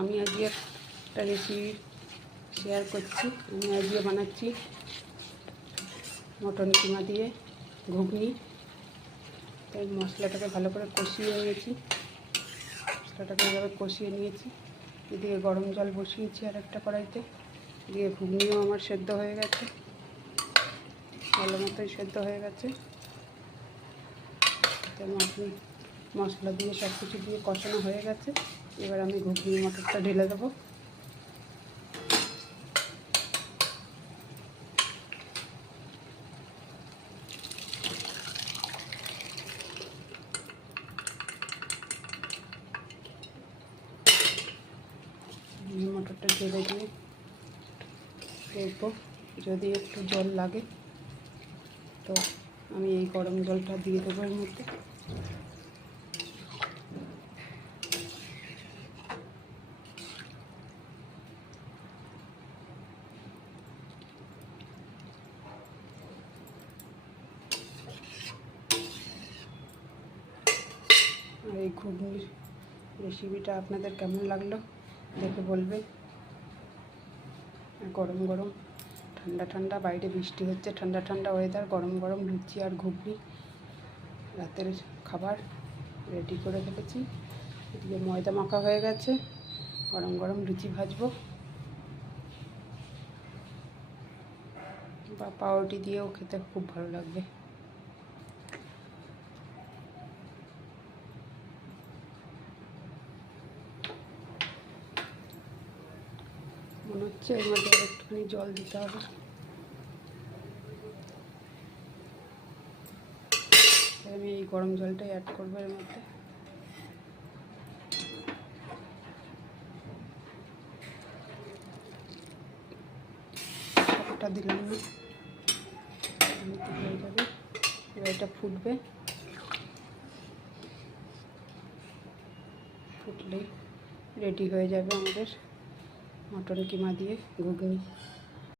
আমি আজকে একটা রেসিপি শেয়ার করছি। আমি আজকে বানাচ্ছি মটন কিমা দিয়ে ঘুগনি। তাই মশলাটাকে ভালো করে কষিয়ে নিয়েছি। মশলাটাকে এভাবে কষিয়ে নিয়েছি। এদিকে গরম জল বসিয়েছি আর একটা কড়াইতে। দিয়ে ঘুগনিও আমার সেদ্ধ হয়ে গেছে, ভালো মতোই সেদ্ধ হয়ে গেছে। মশলা দিয়ে সব কিছু দিয়ে কষানো হয়ে গেছে। এবার আমি ঘুগনি মটরটা ঢেলে দেবো। মটরটা ঢেলে দিয়ে দেখবো যদি একটু জল লাগে তো আমি এই গরম জলটা দিয়ে দেবো এর মধ্যে। আর এই ঘুগনির রেসিপিটা আপনাদের কেমন লাগলো দেখে বলবেন। গরম গরম ঠান্ডা ঠান্ডা, বাইরে বৃষ্টি হচ্ছে, ঠান্ডা ঠান্ডা ওয়েদার, গরম গরম লুচি আর ঘুগনি রাতের খাবার রেডি করে ফেলেছি। এদিকে ময়দা মাখা হয়ে গেছে, গরম গরম লুচি ভাজবো বা পাউরুটি দিয়েও খেতে খুব ভালো লাগবে। মনে হচ্ছে এর মধ্যে একটুখানি জল দিতে হবে। আমি এই গরম জলটাই অ্যাড করবো এর মধ্যে। সবটা দিলাম না, হয়ে যাবে। এবার এটা ফুটবে, ফুটলেই রেডি হয়ে যাবে আমাদের মটন কিমা দিয়ে ঘুগনি।